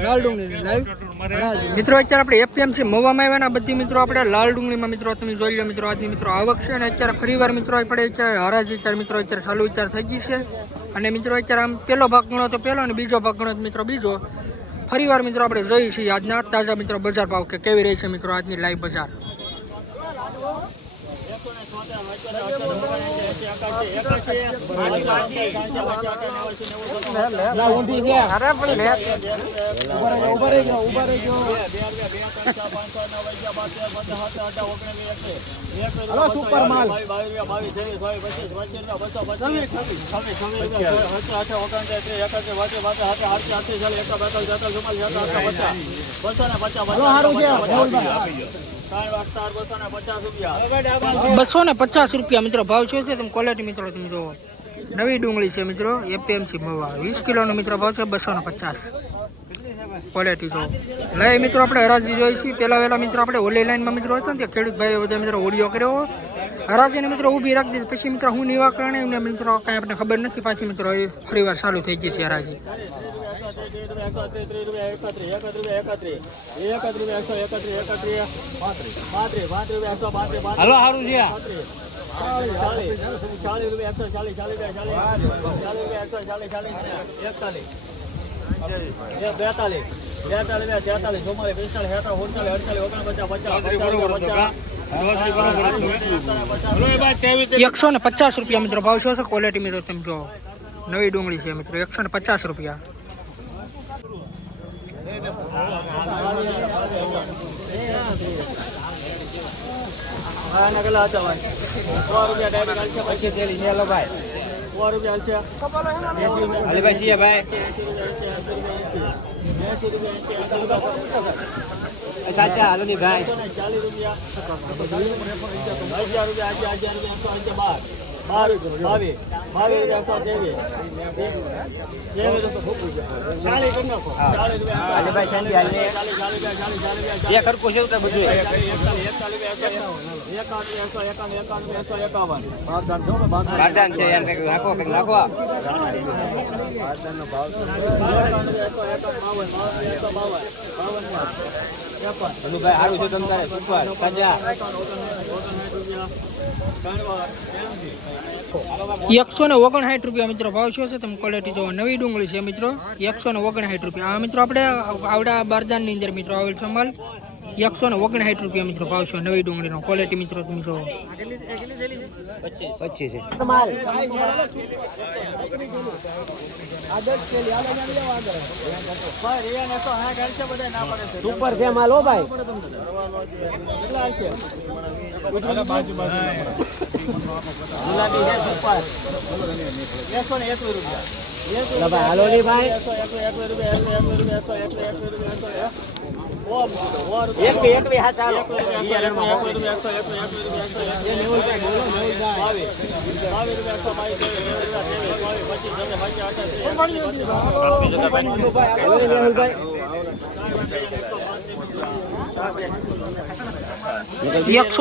લાલ ડુંગળી લાઈવ મિત્રો અત્યારે આપણે એપીએમસી મવામાં આવ્યા ને બધી મિત્રો આપણે લાલ ડુંગળીમાં મિત્રો તમે જોઈ લો મિત્રો આજની મિત્રો આવક છે અને અત્યારે ફરીવાર મિત્રો આપણે અત્યારે હરાજી અત્યારે મિત્રો અત્યારે ચાલુ વિચાર થઈ ગઈ છે અને મિત્રો અત્યારે આમ પહેલો ભાગ ગણો તો પહેલો અને બીજો ભાગ ગણો તો મિત્રો બીજો ફરીવાર મિત્રો આપણે જોઈએ છીએ આજના તાજા મિત્રો બજાર ભાવ કે કેવી રહી છે મિત્રો આજની લાઈવ બજાર સુપર માલ ₹250 મિત્રો ભાવ શું છે તમે ક્વોલિટી મિત્રો તમે જોવો નવી ડુંગળી છે મિત્રો એપીએમસી મવા 20 કિલોનો મિત્રો ભાવ છે 250 ક્વોલિટી જો લઈ મિત્રો આપણે હરાજી જોઈ છીએ પહેલા મિત્રો આપણે ઓલી લાઈનમાં મિત્રો હતા ને ખેડૂત ભાઈ બધા મિત્રો ઓડિયો કર્યો હરાજીને મિત્રો ઊભી રાખી દીધી પછી મિત્રો હું નિવાકરણ એમને મિત્રો કાંઈ આપણે ખબર નથી પાછી મિત્રો ફરીવાર ચાલુ થઈ ગઈ છે હરાજી હલો સારું છે ₹150 મિત્રો ભાવ શું છે ક્વોલિટી મિત્રો તમે જો નવી ડુંગળી છે મિત્રો ₹150 ₹159 મિત્રો ભાવ શું છે તમે ક્વોલિટી જોવો નવી ડુંગળી છે મિત્રો ₹159 આ મિત્રો આપણે આવડા બારદાન ની અંદર મિત્રો આવેલ છે માલ ₹159 મિત્રો ભાવ છે નવી ડુંગળીનો ક્વોલિટી મિત્રો તમે જોવો 25 સુપર છે માલ હો ભાઈ ગુલાબી છે સુપર ₹121 હાલો ની ભાઈ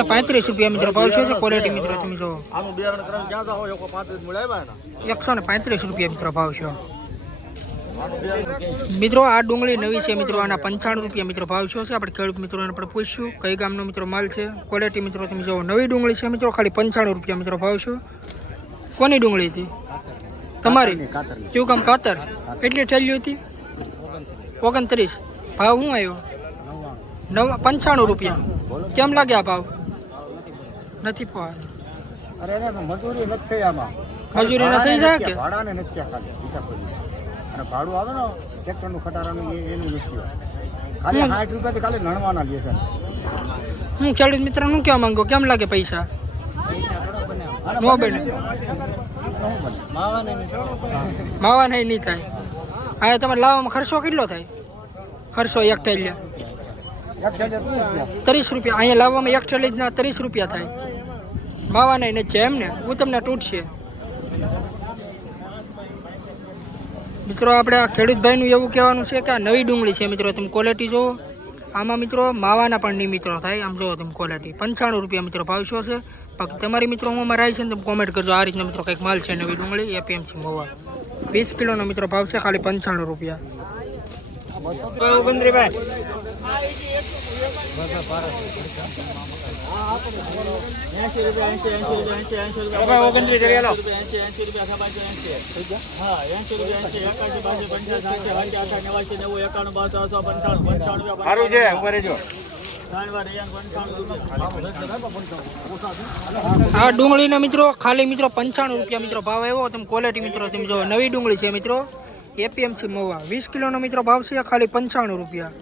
₹135 મિત્રો ભાવ છે ક્વોલિટી મિત્રો તમે જો ₹135 મિત્રો ભાવ છે મિત્રો આ ડુંગળી નવી છે મિત્રો આના ₹95 મિત્રો ભાવ છે આપણે ખેડૂત મિત્રોને આપણે પૂછ્યું કઈ ગામનો મિત્રો માલ છે ક્વોલિટી મિત્રો તમે જો નવી ડુંગળી છે મિત્રો ખાલી ₹95 મિત્રો ભાવ છે કોની ડુંગળી હતી તમારી કેવું કામ કાતર કેટલી ઠેલી હતી 29 ભાવ શું આવ્યો ₹95 કેમ લાગે આ ભાવ નથી ભાવ મજૂરી નથી થઈ આમાં મજૂરી ન થઈ જાય કે ભાડાને નથી ખાલી અને ભાડું આવે ને ટ્રેક્ટરનું ખટારાનું એનું નથી ખાલી ₹60 થી ખાલી નણવાના લે છે હું ખેડૂત મિત્ર નું કેવા માંગો કેમ લાગે પૈસા નો બને માવા નહીં થાય હા તમારે લાવવામાં ખર્ચો કેટલો થાય ખર્ચો એક ઠેલિયા ₹30 અહીંયા લાવવામાં એક ઠેલી ના ₹30 થાય માવા નહીં નથી એમ ને હું તમને તૂટશે મિત્રો આપણે આ ખેડૂતભાઈનું એવું કહેવાનું છે કે આ નવી ડુંગળી છે મિત્રો તમે ક્વોલિટી જુઓ આમાં મિત્રો માવાના પણ નહીં મિત્રો થાય આમ જુઓ તમે ક્વોલિટી ₹95 મિત્રો ભાવ શું છે બાકી તમારી મિત્રો હું રાય છે ને તમે કોમેન્ટ કરજો આ રીતના મિત્રો કંઈક માલ છે નવી ડુંગળી એપીએમસી મવા 20 કિલોનો મિત્રો ભાવ છે ખાલી ₹95 આ ડુંગળીના મિત્રો ખાલી મિત્રો 95 રૂપિયા મિત્રો ભાવ આવ્યો. તમે ક્વોલિટી મિત્રો તમે જો નવી ડુંગળી છે મિત્રો એપીએમસી મહુવા 20 કિલોનો મિત્રો ભાવ છે ખાલી 95 રૂપિયા.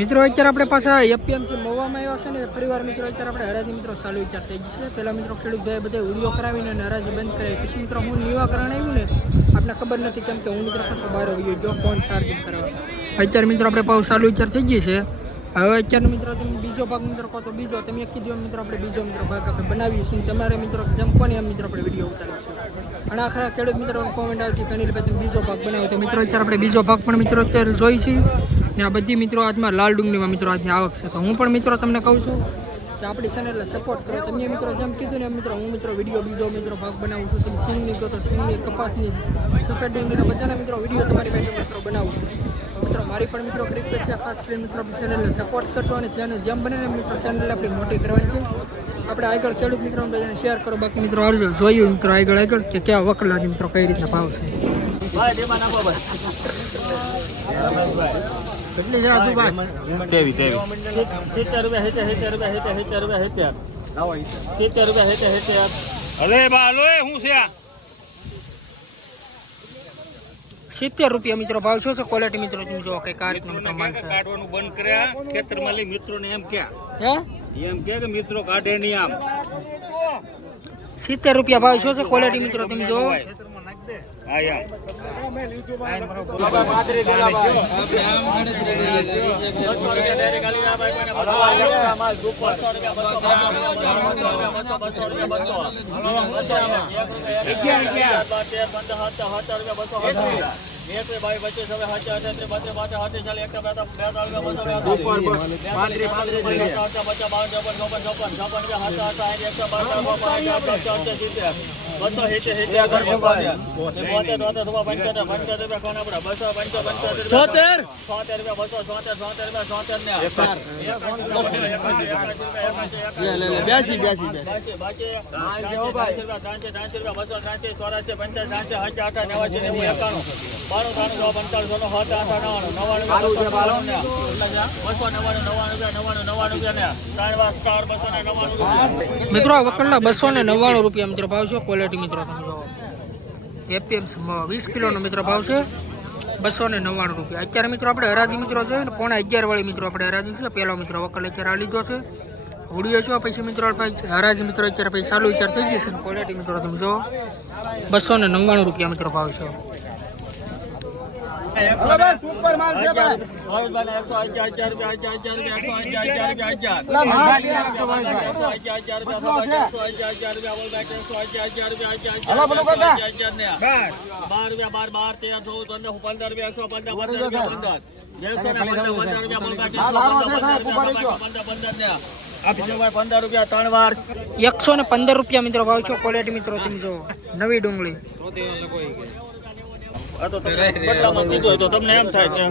મિત્રો અત્યારે આપણે પાછા એપીએમસી મહુવામાં આવ્યા છે ને પરિવાર મિત્રો અત્યારે આપણે હરાજી મિત્રો ચાલુ વિચાર થઈ ગઈ છે. પહેલાં મિત્રો ખેડૂત ભાઈ બધા વિડીયો કરાવીને અને હરાજી બંધ કરાવી પછી મિત્રો હું નિવાકરણ આવ્યું ને આપણે ખબર નથી કેમ કે હું મિત્રો પાછો બહાર આવ્યો ગયો ફોન ચાર્જિંગ કરવા. અત્યારે મિત્રો આપણે પાછું ચાલુ વિચાર થઈ ગઈ છે. હવે અત્યારે મિત્રો તમે બીજો ભાગ મિત્રો કહો તો બીજો તમે એક કીધું મિત્રો આપણે બીજો મિત્રો ભાગ આપણે બનાવીશું. તમારે મિત્રો જેમ કોને એમ મિત્રો આપણે વિડીયો ઉતારીશું. અને આખરા ખેડૂત મિત્રોને કોમેન્ટ આવતી કનીલ ભાઈ તમે બીજો ભાગ બનાવો તો મિત્રો અત્યારે આપણે બીજો ભાગ પણ મિત્રો અત્યારે જોઈ છીએ ને આ બધી મિત્રો આજમાં લાલ ડુંગળીમાં મિત્રો આજની આવક છે. તો હું પણ મિત્રો તમને કહું છું કે આપણી ચેનલને સપોર્ટ કરો. તમે મિત્રો જેમ કીધું ને મિત્રો હું મિત્રો વિડીયો બીજો મિત્રો ભાગ બનાવું છું. તમે સિંગની કહો તો સિંગની, કપાસની, સફેદ ડુંગળીના બધાના મિત્રો વિડીયો તમારી પાસે મિત્રો બનાવું છું. મિત્રો મારી પણ મિત્રો રિક્વેસ્ટ છે ખાસ કરીને મિત્રો આપણી ચેનલને સપોર્ટ કરજો અને ચેનલ જેમ બને ને મિત્રો ચેનલ આપણી મોટી કરવાની છે. આપણે આગળ ખેડૂત મિત્રો બધાને શેર કરો. બાકી મિત્રો આવજો જોયું મિત્રો આગળ કે ક્યાં વકલાજી મિત્રો કઈ રીતના ભાવ છે. કેટલી છે આજુ ભાઈ? 70 રૂપિયા મિત્રો ભાવ છો ક્વોલિટી મિત્રો તમે જો કઈ આ રીતનો મિત્રો માલ છે. કાઢવાનું બંધ કર્યા ખેતર માલિક મિત્રોને એમ કે મિત્રો કાઢે નહીં આમ 70 રૂપિયા ભાવ છો ક્વોલિટી મિત્રો તમે જો. ભાઈ બચ્ચે હવે મિત્રો વકલના 299 રૂપિયા મિત્રો ભાવ છે ક્વોલિટી મિત્રો તમે જો એપીએમસી 20 કિલોનો મિત્રો ભાવ છે 299 રૂપિયા. અત્યારે મિત્રો આપણે હરાજી મિત્રો છે ને 11:30 વાળી મિત્રો આપણે હરાજી છે. પહેલો મિત્રો વકલ અત્યારે આ લીધો છે ઉડીયો છો પછી મિત્રો હરાજી મિત્રો અત્યારે પછી ચાલુ વિચાર થઈ જશે. ક્વોલિટી મિત્રો તમે જો 299 રૂપિયા મિત્રો ભાવ છે. સુપર માલ છે ભાઈ. ₹115 રૂપિયા મિત્રો ભાવ છો ક્વોલિટી મિત્રો તમે જો નવી ડુંગળી. તો તમને એમ થાય કે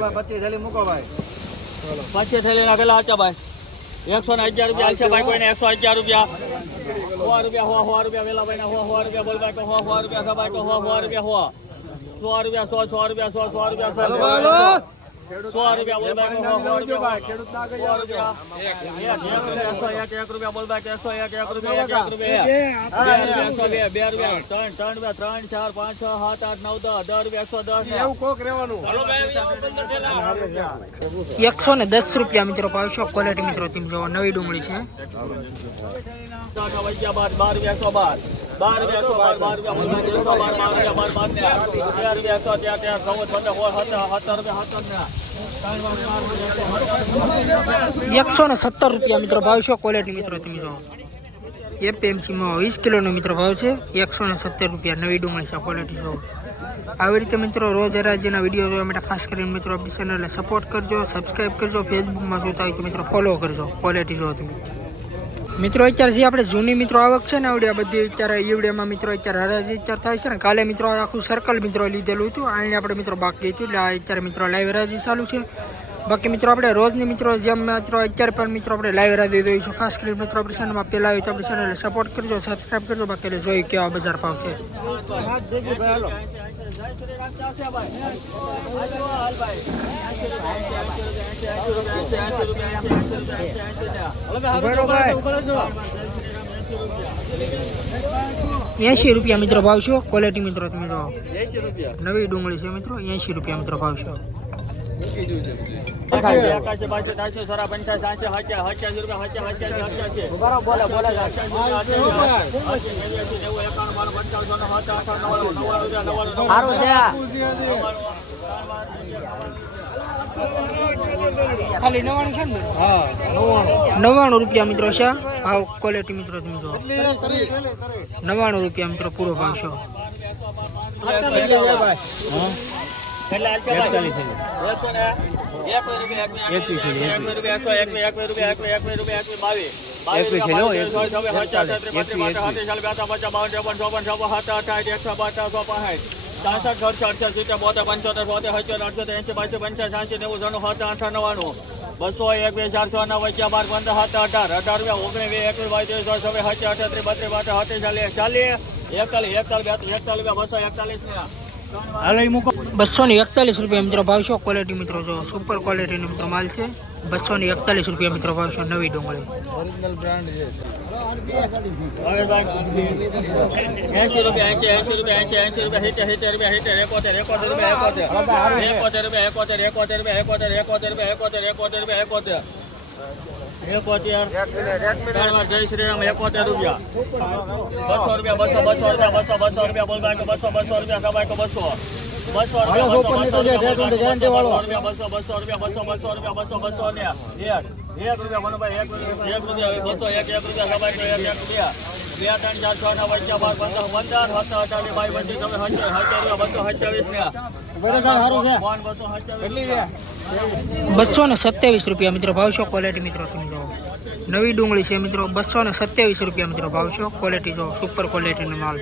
25 થેલી મૂકો ભાઈ. 25 થેલી નાખેલા હતા ભાઈ 111 રૂપિયા છે ભાઈ. કોઈને 111 રૂપિયા 100 રૂપિયા વેલા ભાઈ 100 રૂપિયા બોલ ભાઈ 100 રૂપિયા સભાઈ 100 રૂપિયા 100 રૂપિયા 100 રૂપિયા 100 રૂપિયા 100 રૂપિયા બોલ ભાઈ 100 રૂપિયા ખેડૂત ના ગઈ 1 રૂપિયા બોલ ભાઈ 101 રૂપિયા 1 રૂપિયા 2 રૂપિયા 3 4 5 6 7 8 9 10 રૂપિયા 110 એવું કોક રહેવાનું. 110 રૂપિયા મિત્રો ભાવ છો ક્વોલિટી મિત્રો તમે જો નવી ડુંગળી છે. 12 રૂપિયા 117 રૂપિયા મિત્રો ભાવ છે ક્વોલિટી મિત્રો તમે જો એપીએમસીમાં 20 કિલોનો મિત્રો ભાવ છે 117 રૂપિયા નવી ડુંગળી છે ક્વોલિટી જો. આવી રીતે મિત્રો રોજ હરાજીના વિડીયો જોવા માટે ખાસ કરીને મિત્રો આપણી ચેનલને સપોર્ટ કરજો, સબસ્ક્રાઈબ કરજો, ફેસબુકમાં જોતા હોય તો મિત્રો ફોલો કરજો. ક્વોલિટી જો તમે મિત્રો અત્યારે જે આપણે જૂની મિત્રો આવક છે ને આવડી આ બધી અત્યારે ઈવડિયામાં મિત્રો અત્યારે હરાજી અત્યારે થાય છે ને કાલે મિત્રો આખું સર્કલ મિત્રો લીધેલું હતું આને આપણે મિત્રો બાકી હતું એટલે અત્યારે મિત્રો લાઈવ હરાજી ચાલુ છે બાકી મિત્રો આપણે રોજની મિત્રો જેમ મિત્રો અત્યારે પણ મિત્રો આપણે લાઈવ હરાજી દઈશું ખાસ કરીને મિત્રો આપણી ચેનલમાં પહેલાં આવ્યું તો આપણી ચેનલને સપોર્ટ કરજો સબસ્ક્રાઈબ કરજો બાકી એટલે જોઈ કેવા બજાર ભાવ છે ₹80 મિત્રો ભાવ છે ક્વોલિટી મિત્રો તમે જો નવી ડુંગળી છે મિત્રો ₹80 મિત્રો ભાવ છે ખાલી 99 છે ને ₹99 મિત્રો છે ભાવ ક્વોલિટી મિત્રો તમે જો ₹99 મિત્રો પૂરો ભાવ છે બસો એક બે 400 ના વચ્ચે 12 15 17 18 ₹241 મિત્રો ભાવ છે ક્વોલિટી મિત્રો જો સુપર ક્વોલિટીનો મિત્રો માલ છે ₹241 મિત્રો ભાવ છે નવી ડુંગળી ઓરિજિનલ બ્રાન્ડ છે જય શ્રી રામ ₹71 ₹200 ₹200 બોલ બાય 200 રૂપિયા સવાય 200 ₹227 મિત્રો ભાવ છે ક્વોલિટી મિત્રો તમે જો નવી ડુંગળી છે મિત્રો ₹227 મિત્રો ભાવ છે ક્વોલિટી જો સુપર ક્વોલિટીનો માલ